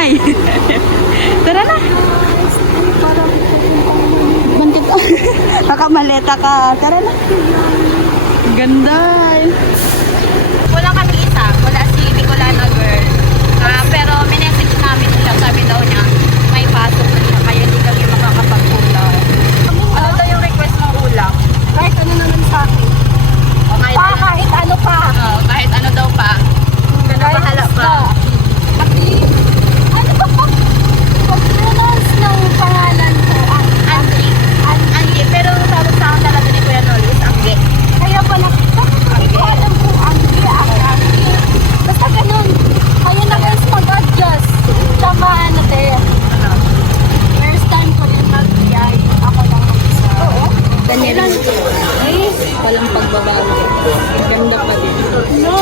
Hi! Tara na! Bantik ka. Nakamaleta ka. Tara na. Ganda. Wala kami isa. Wala si Nicolana girl. Pero minessage namin siya. Sabi daw niya, may pasok na siya. Kaya hindi kami makakapag-ulam. Ano daw yung request ng ulam? Kahit ano naman sa akin. O, kahit, Kahit ano pa. kahit ano daw pa. Bahala pa. Pati, ano ba pag pag-pronounce ng pangalan ko? Anggi. Anggi. Pero tawag sa akin talaga ni Kuya Noli is Anggi. Kaya pala, hindi ko alam kung Anggi. Basta ganun. Kaya na guys mag-adjust. Tsaka ano te. First time ko rin mag-BI. Ako lang mag-isa. Oo. Daniel. Walang pagbabago. Ganda pa din. No.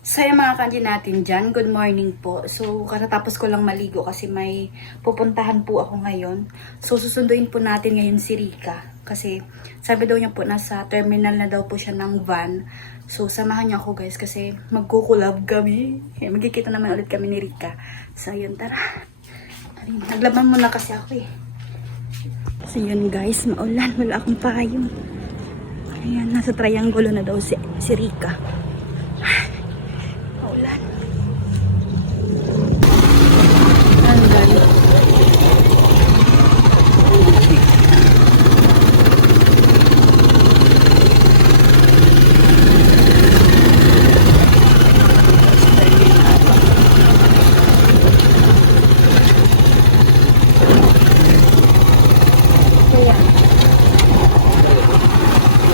So yung mga kanji natin dyan, good morning po. So katatapos ko lang maligo kasi may pupuntahan po ako ngayon. So susunduin po natin ngayon si Rika. Kasi sabi daw niya po nasa terminal na daw po siya ng van. So samahan niya ako guys kasi magkukulab kami. Magkikita naman ulit kami ni Rika. So yun, tara. Naglaban muna kasi ako eh. So yun guys, maulan. Wala akong payong. Ayan, nasa triangulo na daw si Rika. Maulan.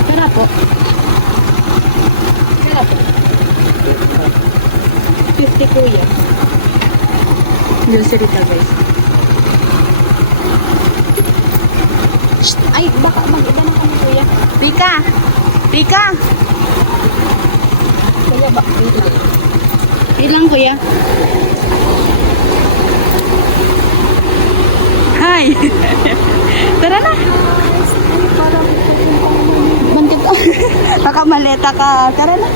Tara po. Tara po. 50 kuya. Diyan si Rika guys. Shh! Ay, baka mag-iba na kami kuya. Rika! Rika! Kuya ba? Wait lang. Wait lang kuya. Hi! Tara na! Bantik ka. Nakamaleta ka. Tara na.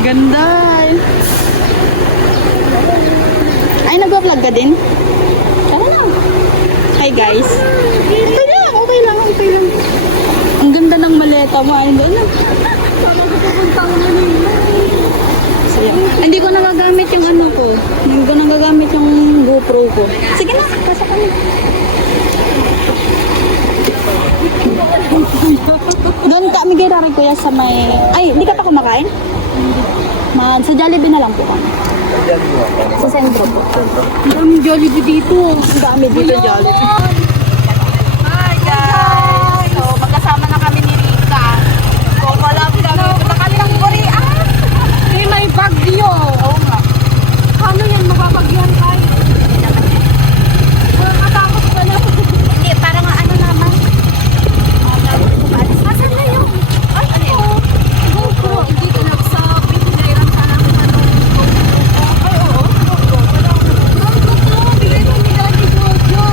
Ganda. Ay, nag-vlog ka din? Tara na. Hi guys. Okay lang, okay lang, okay lang. Ang ganda ng maleta mo. Ay, doon na. So, hindi ko nagagamit yung ano ko. Hindi ko nagagamit yung GoPro ko. Sige na, pasok kami. Doon kami girari kuya sa may... Ay, hindi ka pa kumakain? Sa Jollibee na lang po kami. Sa sentro po. Ang daming Jollibee dito. Ang dami dito Jollibee. Hi guys! So, magkasama na kami ni Rika. Kukulab kami. Punta kami ng Korea. Hindi may bagyo. Oo nga. Paano yan? Mababagyan tayo. Nakakatakot ka na. Hindi, parang ano naman. Asan na yung... Ay, Ano yun? GoPro. Hindi ko nagsabi. Pinairan ka lang ng GoPro. Ay, oo. Ang GoPro. Bigay ko ni Daddy Jojo.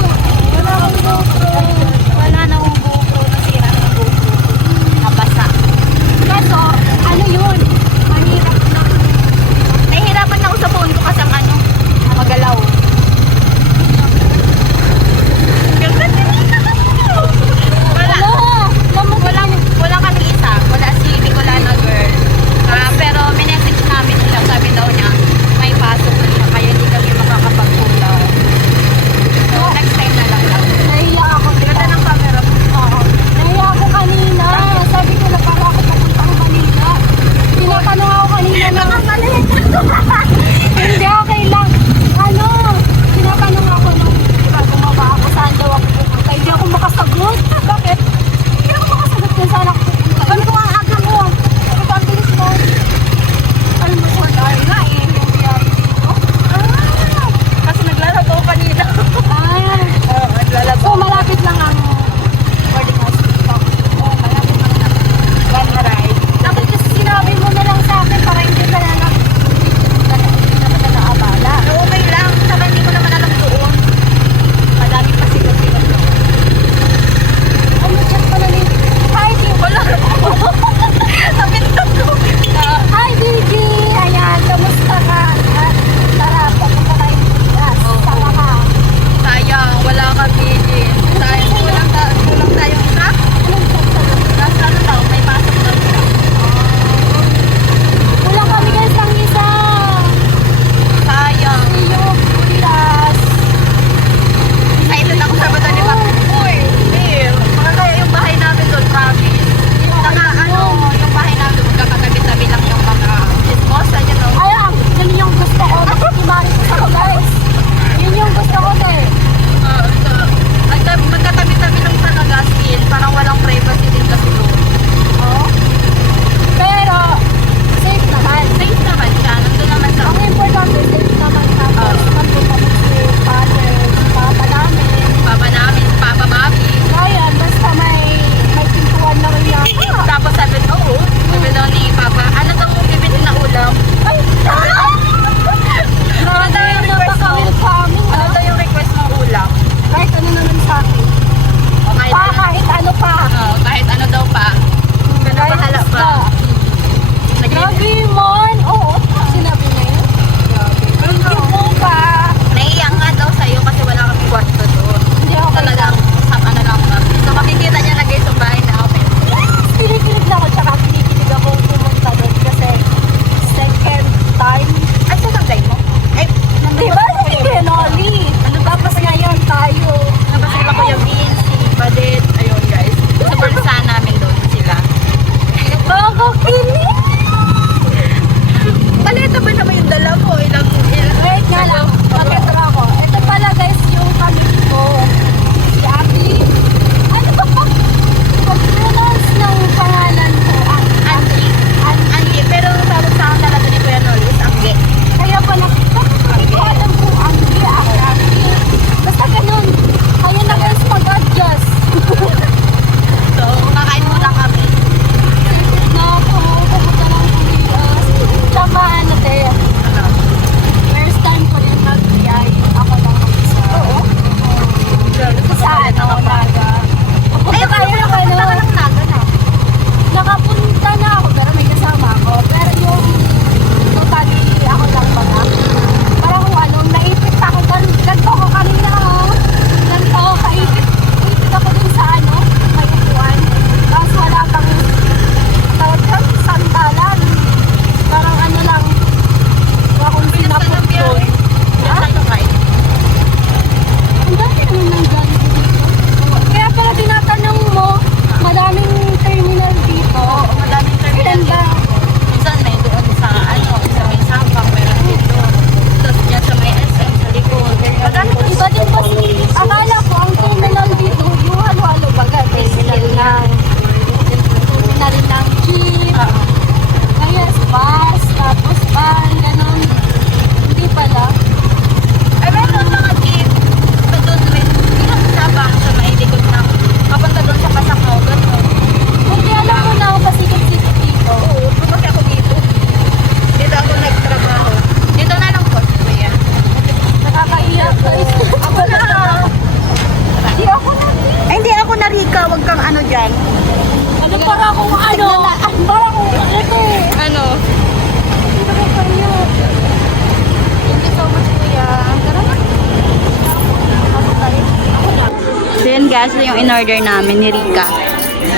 guys, ito yung in-order namin ni Rika.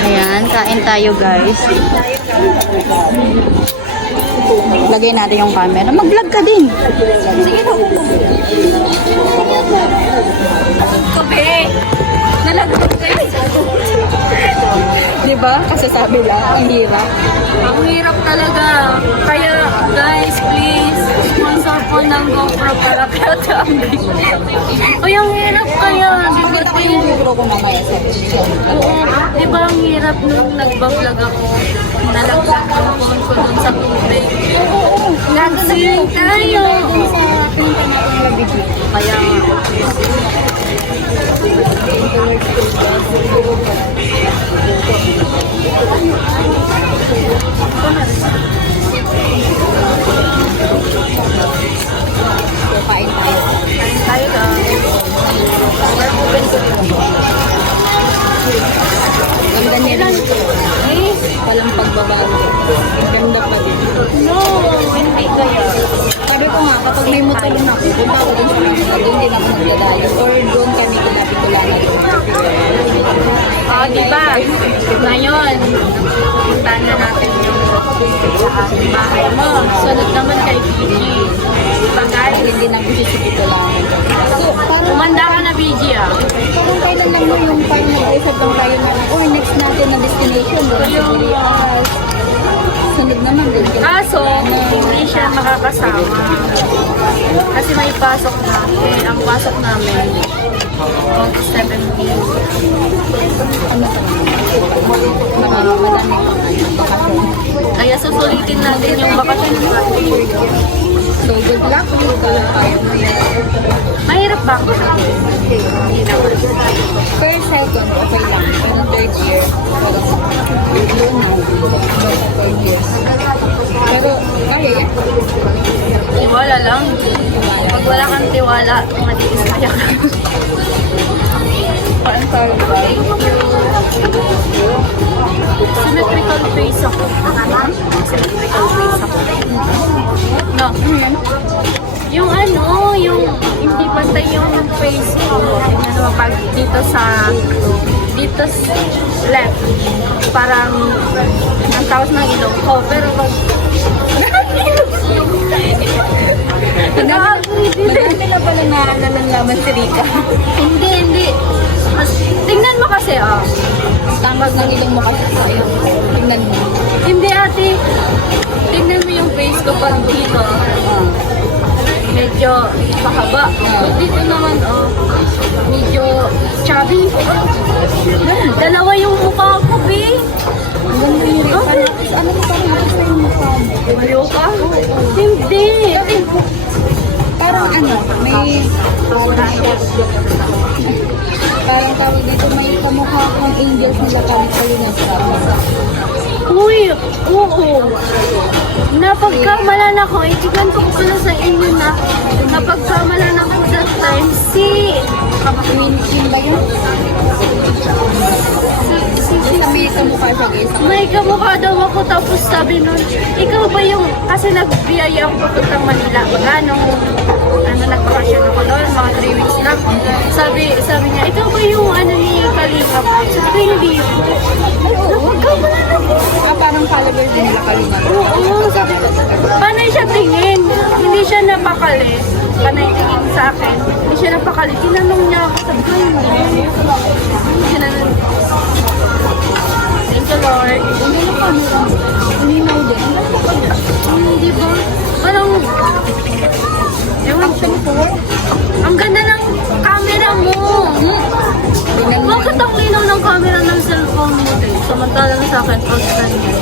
Ayan, kain tayo guys. Lagay natin yung camera. Mag-vlog ka din. Sige po. Kabe. Nalagdag guys. Diba? Kasi sabi lang, ang hirap. Ang hirap talaga. Kaya guys, please, sponsor po ng GoPro para kaya tabi. Uy, ang hirap kaya. Diba, GoPro ko mamaya sa oo, diba ang hirap nung nagbablog ako. Nalaglag yung phone ko dun sa tubig. Nag-sing tayo. Kaya Kain tayo. tayo ka. Ganda nila. Walang pagbabago. Ganda pa din. No, hindi kaya. Sabi ko nga, kapag may mutulong ako, punta ako dun sa mga, doon din ako magdadayo. Or doon kami kulapit-kulapit. Diba? Ngayon, puntahan na natin yung bahay mo. Sunod naman kay Gigi. Diba guys? Hindi na bisisipit-kulapit. So, parang Umanda ka na, Gigi ah. Parang kailan lang mo yung parang nag-reserve lang tayo na or next natin na destination doon sa Pilipinas. Sunod naman din. Kaso, hindi siya makakasama. Kasi may pasok na. Eh, ang pasok namin, 17. Ano naman? Madami bakasyon. Kaya susulitin natin yung bakasyon natin. So, good luck with the tayo na yan. Mahirap ba ako? Hindi naman. First, second, okay lang. Pero third year, parang yun na. Basta third year. Pero, kaya yan. Tiwala lang. Pag wala kang tiwala, matiis kaya ka. Parang sorry ba? Symmetrical face ako. Symmetrical face ako. No. Ano yan? Yung ano, yung hindi pantay yung face ko. Yung ano, pag dito sa left, parang ang tawas ng ilong ko. Pero pag Madami na pala na nalalaman si Rika. hindi. Mas, tingnan mo kasi, oh. Tamas ng ilong mo kasi sa iyo. Tingnan mo. Hindi ate, tingnan mo yung face ko pag dito. Medyo pahaba. Pag dito naman, oh, medyo chubby. Dalawa yung mukha ko, be. Ang ganda ni Rika. Ano mo parang nakita yung mukha mo? Baliw ka? Hindi. Parang ano, may parang tawag dito may kamukha kang angels na lakalit sa UNESCO. Uy, oo. Napagkamalan ako. Ikigan ko pala sa inyo na napagkamalan ako that time. Queen ba yun? May kamukha siya guys. May kamukha daw ako tapos sabi nun, ikaw ba yung, kasi nagbiyaya ako papuntang Manila. Ano, nagbakasyon ako doon, mga 3 weeks lang. Sabi niya, ikaw ba yung ano ni Kalingap? Sabi ko, hindi. Napagkamalan ako. Parang followers din nila Kalinga. Oo, sabi ko, panay siya tingin. Hindi siya napakali. Panay tingin sa akin. Hindi siya napakali. Tinanong niya ako, sabi ko, hindi. Tinanong. Thank you, Lord. Hindi na camera. Malinaw din. Hindi ba? Parang, ewan ko. Ang ganda ng camera mo. Tingnan mo. Bakit ang linaw ng camera ng cellphone mo din? Samantalang sa akin, outstanding.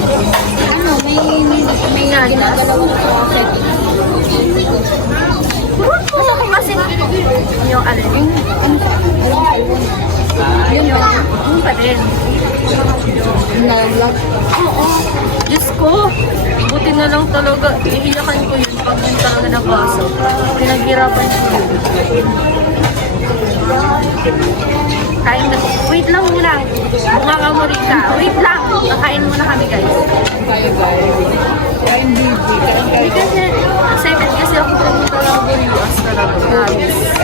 Ano, may ginagalaw ko sa settings. Gusto ko kasi yung ano, Yung iPhone. yung pa din. Na-vlog. Oo. Diyos ko, buti na lang talaga. Iiyakan ko yun pag yun talaga napasok. Pinaghirapan ko yun. Kain na. Wait lang muna. Bumakamuri ka. Wait lang. Nakain muna kami guys. Tayo guys. I'm busy. Hindi kasi excited kasi ako pumunta lang doon US talaga.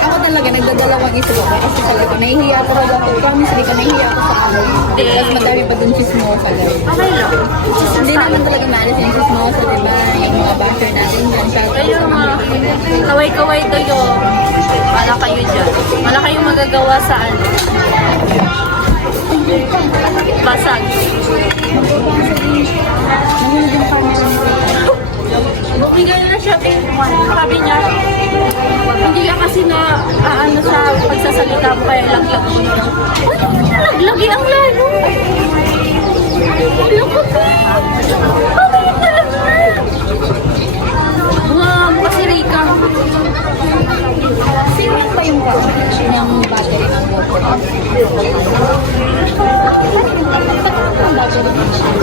Ako talaga, nagdadala dalawang isip ako kasi talaga nahihiya talaga ako. Promise, Rika, nahihiya ako sa amin. Hindi. Tapos madami pa dun chismosa guys. Okay lang. Hindi naman talaga maalis yung chismosa, diba? Yung mga basher natin dyan. Kayo mga kaway-kaway kayo. Wala kayo dyan. Wala kayong magagawa sa ano. Basag. Bumigay na siya kay sabi niya, hindi ka kasi na ano sa pagsasalita mo kaya laglag mo na. Naglagi ang lalo. Loko ka. Bakit nalag na? Mukha si Rika. Sino ba yung ng battery ng GoPro?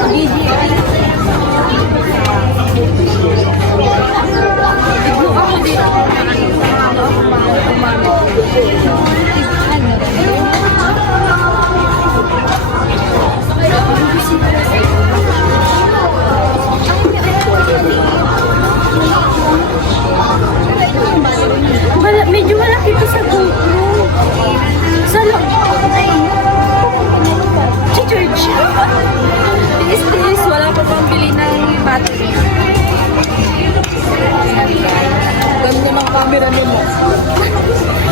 Biglo ako din. Medyo malaki to sa GoPro. Sa lang. Si George. Tiis-tiis. Wala pa pang bili ng battery. Ganda ng camera nila.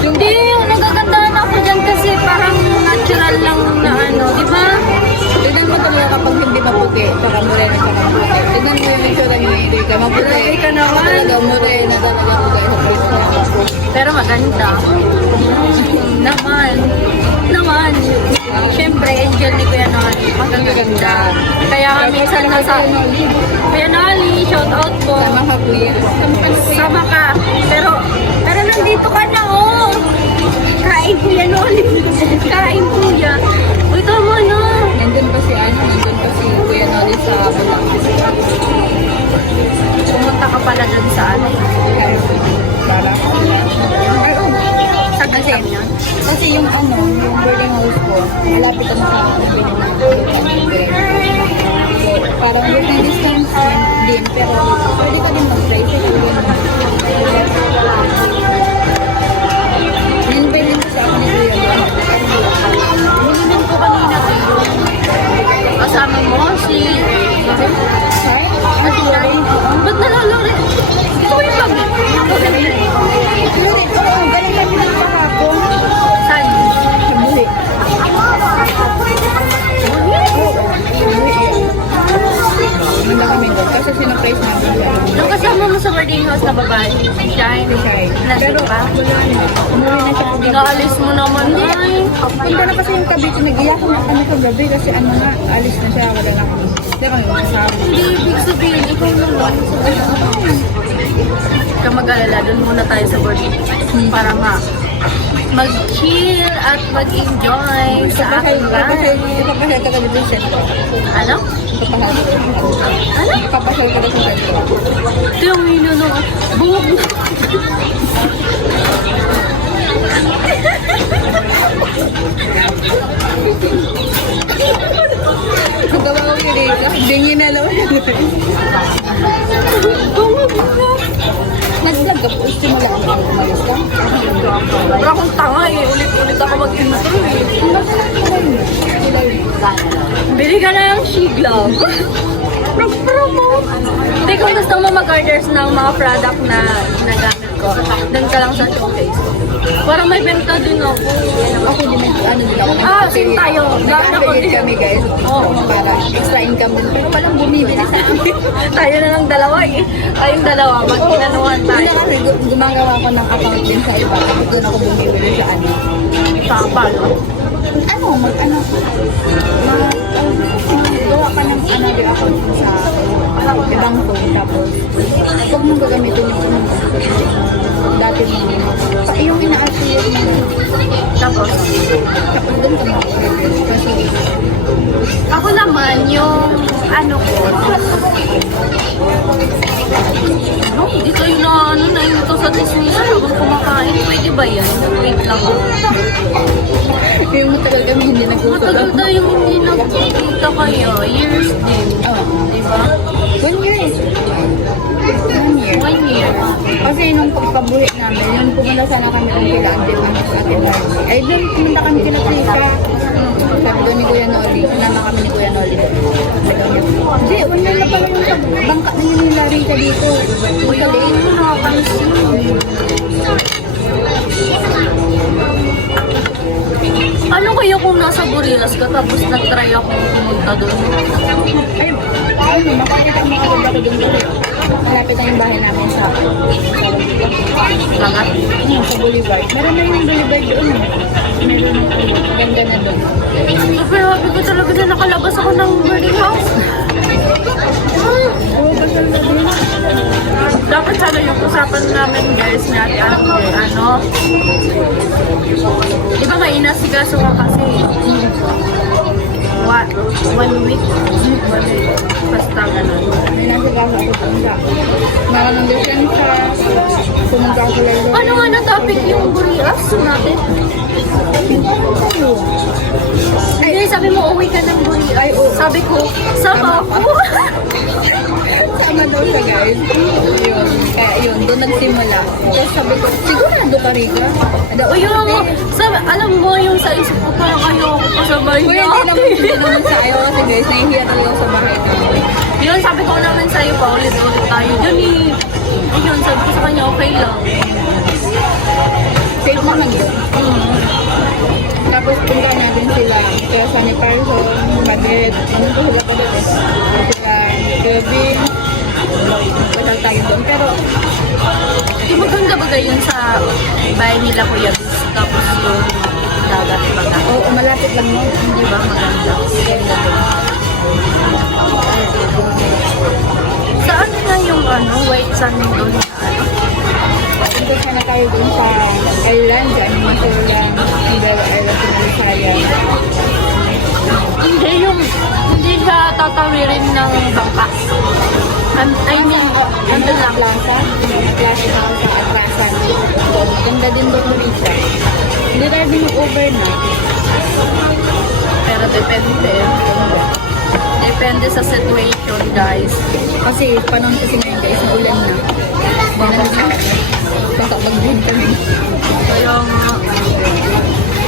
Hindi, nagagandahan ako dyan kasi parang natural lang na ano, di ba? Tignan mo talaga kapag hindi maputi, tsaka morena ka maputi. Tignan mo yung itsura niya, hindi ka maputi. Grabe ka naman. Talaga, morena talaga ako guys sa face niya. Pero maganda. Naman. Naman. Siyempre, angel ni Kuya Noli. Magaganda. Kaya minsan nasa... Kuya Noli, shout out po. Sama ka kuya. Sama ka. Pero nandito ka na, oh. Kain Kuya Noli. Kain Kuya. Uy, tama na. Nandun pa si Kuya Noli sa Bulacan. Pumunta ka pala dun sa ano. Para ay, oh. Sa gasam niya. Kasi yung boarding house ko, malapit ang sa akin na binili. So, parang working distance din, pero pwede ka din mag-try. Kasi yun. Ninbay din ko sa akin ni Kuya Noli. Nilimin ko kanina ko. Kasama mo si... Sorry? Ate Shai. Ba't nalalari? Ito yung bag. Oo, galing kami ng kahapon. Saan? Sa buhi. Manda kami doon. Kasi sinaprise namin siya. Nung kasama mo sa boarding house na babae, si Shai. Pero Nandun ka? wala na. Umuwi na siya kagabi. Naalis mo naman, ay. Punta na kasi yung Cavite. Nag-iyak na kami kagabi kasi ano na, alis na siya. Wala na kami. Hindi kami masama. Hindi ibig sabihin, ikaw na lang. Huwag ka mag-alala, doon muna tayo sa boarding house. Para mag-chill at mag-enjoy sa ating life. Papasal ka kagabi sa sentro. Ano? Papasal ka kagabi. Ano? Papasal ka sa sentro. Ito yung inunong. Bungog na. Nagawa ko yung Rika. Dingin na lang. Bungog na. Nag-vlog ka po. Simula ka na umalis ka. Wala akong tanga eh. Ulit-ulit ako mag-intro eh. Bili ka na ng Shiglaw. Promo. Hindi, kung gusto mo mag-orders ng mga product na ginagamit ko, doon ka lang sa showcase ko. Parang may benta din ako. Ako din ano din ako. Same tayo. Nag-affiliate kami guys. Oo. Para extra income din. Pero walang bumibili sa amin. Tayo na lang dalawa eh. Tayong dalawa. Mag-inanuhan Hindi tayo. kasi gumagawa ko ng account din sa iba. Tapos doon ako bumibili sa ano. Paano? Gawa ka ng di account sa ibang phone. Tapos, huwag mong gagamitin yung dati mo. Yung ina-affiliate mo. Tapos, Doon ka mag-review. Kasi, ako naman yung ano ko. Ano? Dito yung na ito sa Disney habang kumakain. Pwede ba yan? Wait lang ako. yung matagal kami hindi nagsusunod. Matagal na yung hindi nakikita kayo. Years din. Oh. Diba? 1 year. 1 year. 1 year. Kasi nung pagpabuhi namin, yung pumunta sana kami kung kila Ate Pang sa Ate Marley. Ay, doon pumunta kami kila Trisa. Sabi doon ni Kuya Noli. Sinama kami ni Kuya Noli doon. Sabi doon niya, hindi, 1 year na pala yung bangka na yun nila rin ka dito. Kuya, nakapansin. Ano kaya kung nasa Burilas ka tapos nag-try akong pumunta doon? Ay, ano, makikita mo agad ako doon kasi malapit na yung bahay namin sa Lagat? sa Boulevard. Meron na yung Boulevard doon. Meron na ganda na doon. Pero happy ko talaga na nakalabas ako ng boarding house. Oo, basta sabi. Dapat sana yung usapan namin guys natin ano. Di ba mainasikaso ka kasi? What? 1 week? Basta ganun. May nasa kaso ako punta. Nakakandesyan siya. Pumunta ako lang doon. Ano nga na topic yung Burilas natin? Hindi, sabi mo uwi ka ng Burilas. Ay, oo. Sabi ko, sama ako. Sama daw siya guys. Yun. Kaya yun, doon nagsimula. Tapos sabi ko, sigurado ka Rika? O yung, sabi, alam mo yung sa isip ko parang ayoko kasabay Kuya, hindi naman sa ayaw kasi guys, nahihiya talaga ako sa bahay namin. Yun, sabi ko naman sa'yo pa ulit-ulit tayo. Yun yun, sabi ko sa kanya, okay lang. Safe naman doon. Tapos punta natin sila. Kaya Sunny Carson, Madrid, ano po sila pa doon eh. Sila Kevin. Basta tayo doon. Pero, Yung maganda ba yun sa bahay nila Kuya Bis? Tapos yung dagat baga. oo, malapit lang mo. Hindi ba maganda? Ganda doon. Saan na yung white sand doon sa ano? Punta na tayo doon sa island. Diyan yung Masulang, Mindoro Island, Sinalisaya. Hindi siya tatawirin ng bangka. I mean, andun lang. Plaza. Plaza na sa Atrasan. Doon, ganda din doon Marisa. Hindi tayo din mag-overnight. Pero depende. Depende sa situation, guys. Kasi panahon kasi ngayon guys, ulan na. Bakit na? Baka pag-green kami. Kaya nga.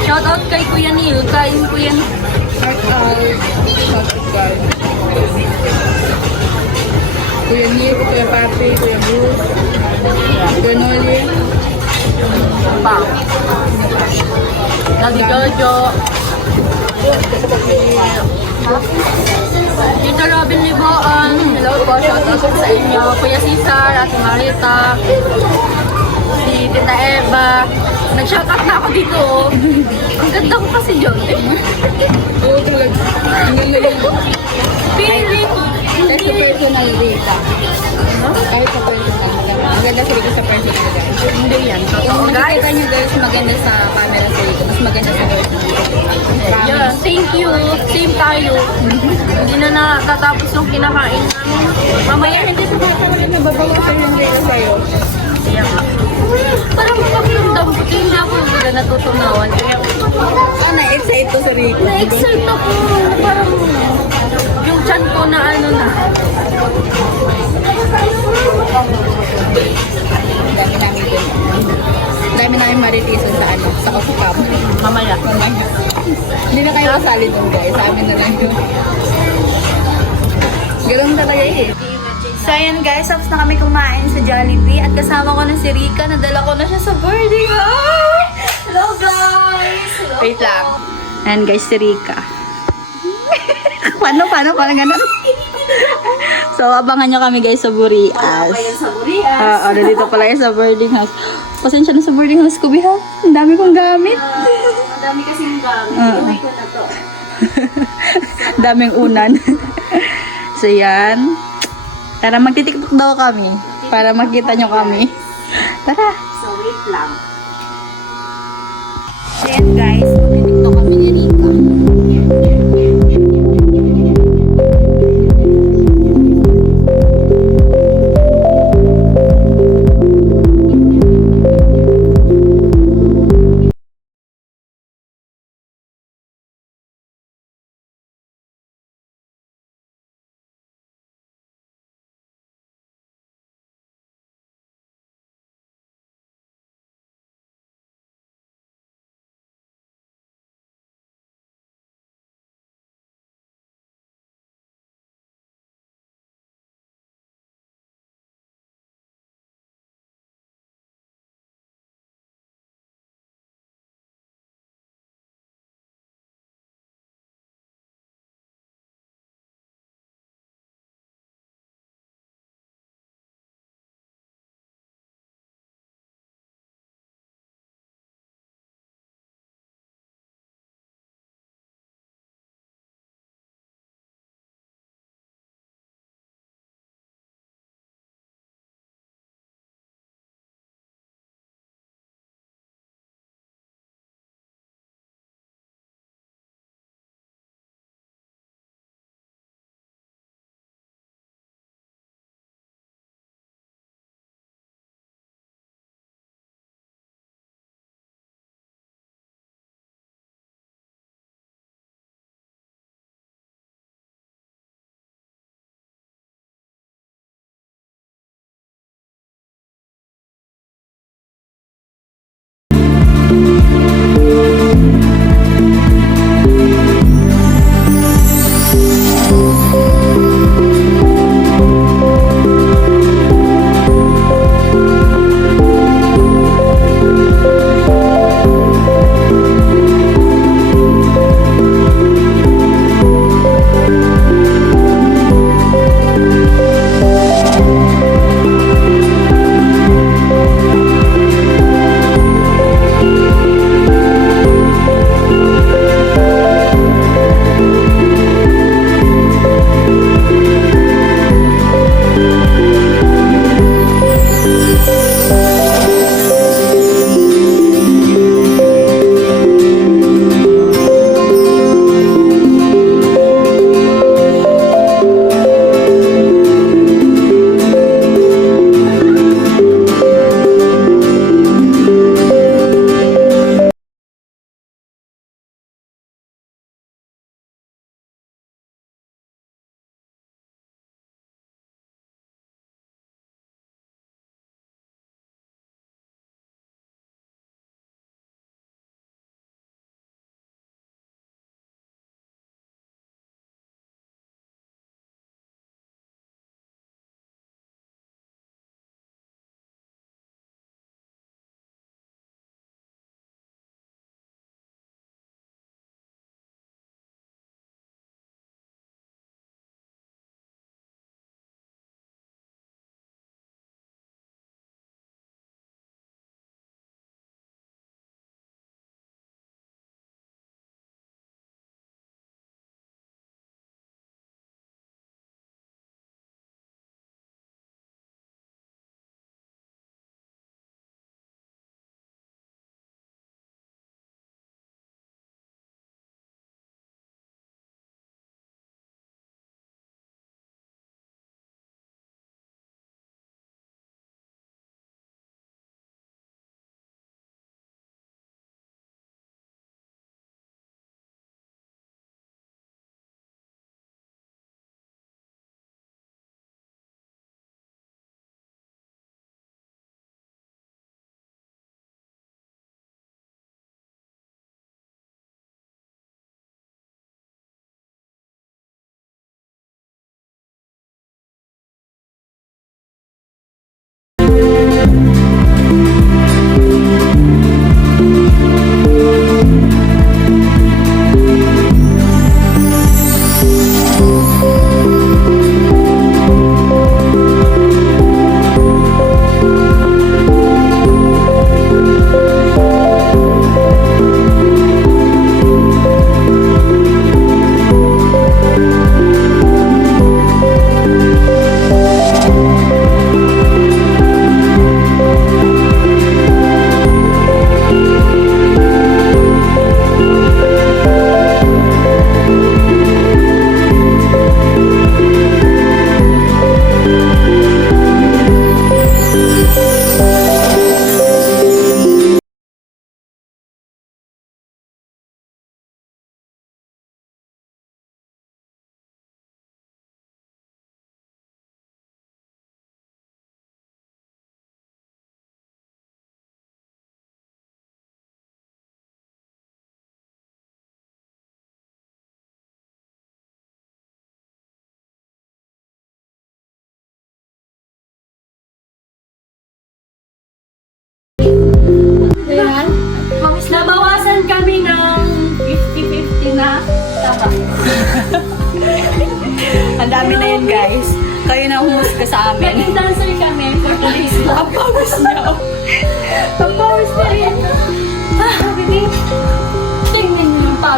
Shoutout kay Kuya Neil. Kain Kuya Neil. Heart out. Shout out guys. Kuya Nick, Kuya Papi, Kuya Bruce, Kuya Noli. Pa. Lagi Jojo. Tita Robin Liboan. Hello po. Shoutout sa inyo. Kuya Cesar, Ate Marita. Si Tita Eva. Nag-shoutout na ako dito. Ang ganda ko kasi dyan. Oo talaga. Ang ganda yun. Feeling. That's sa personal data. Kahit sa personal. Ang ganda sa dito sa personal guys. Hindi yan. Kung Totoo, guys. makikita nyo guys, maganda sa camera sa dito. Mas maganda sa personal. Yeah, thank you. Same tayo. Hindi na natatapos yung kinakain namin. Mamaya, Hindi sa personal nababawasan yung data sa'yo. kaya nga. Parang pakiramdam ko, hindi ako sila natutunawan. Kaya Na-excite to sa Rico. na-excite ako. Parang yung chan ko na ano na. Dami namin dun. Dami namin maritisan sa ano, sa coffee cup. Mamaya. Mamaya. Hindi na kayo kasali dun guys. Sa amin na lang yun. Ganun talaga eh. So ayan guys, tapos na kami kumain sa Jollibee at kasama ko na si Rika. Nadala ko na siya sa birthday. Ay! Hello guys! Hello. Wait lang. Ayan guys, si Rika. Paano ganun? So abangan nyo kami guys sa Burias. Sa Burias. Dito pala yan sa boarding house. Pasensya na sa boarding house ko, Biha. Ang dami kong gamit. Ang dami kasing gamit. Iuwi ko na to. Daming unan. So yan. Tara, magtitiktok daw kami. Para makita nyo kami. Tara. So, wait lang. So yan guys, magtitiktok kami ni Rika.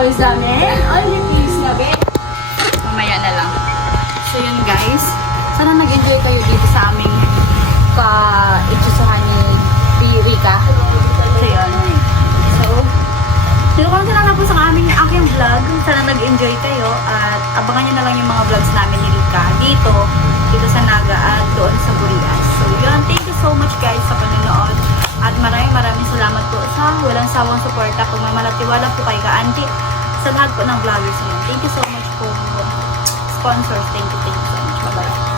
pawis namin. Only please na, be. Mamaya na lang. So yun guys, sana nag-enjoy kayo dito sa aming ka-itsusahan ni Rika. So yun. So, dito ko lang na po sa aking vlog. Sana nag-enjoy kayo at abangan nyo na lang yung mga vlogs namin ni Rika dito sa Naga at doon sa Burias. So yun, thank you so much guys sa panonood at maraming salamat po sa walang sawang suporta, pagmamalatiwala po kay ka-auntie sa lahat po ng vloggers niyo. Thank you so much po sponsors. Thank you so much. Bye-bye.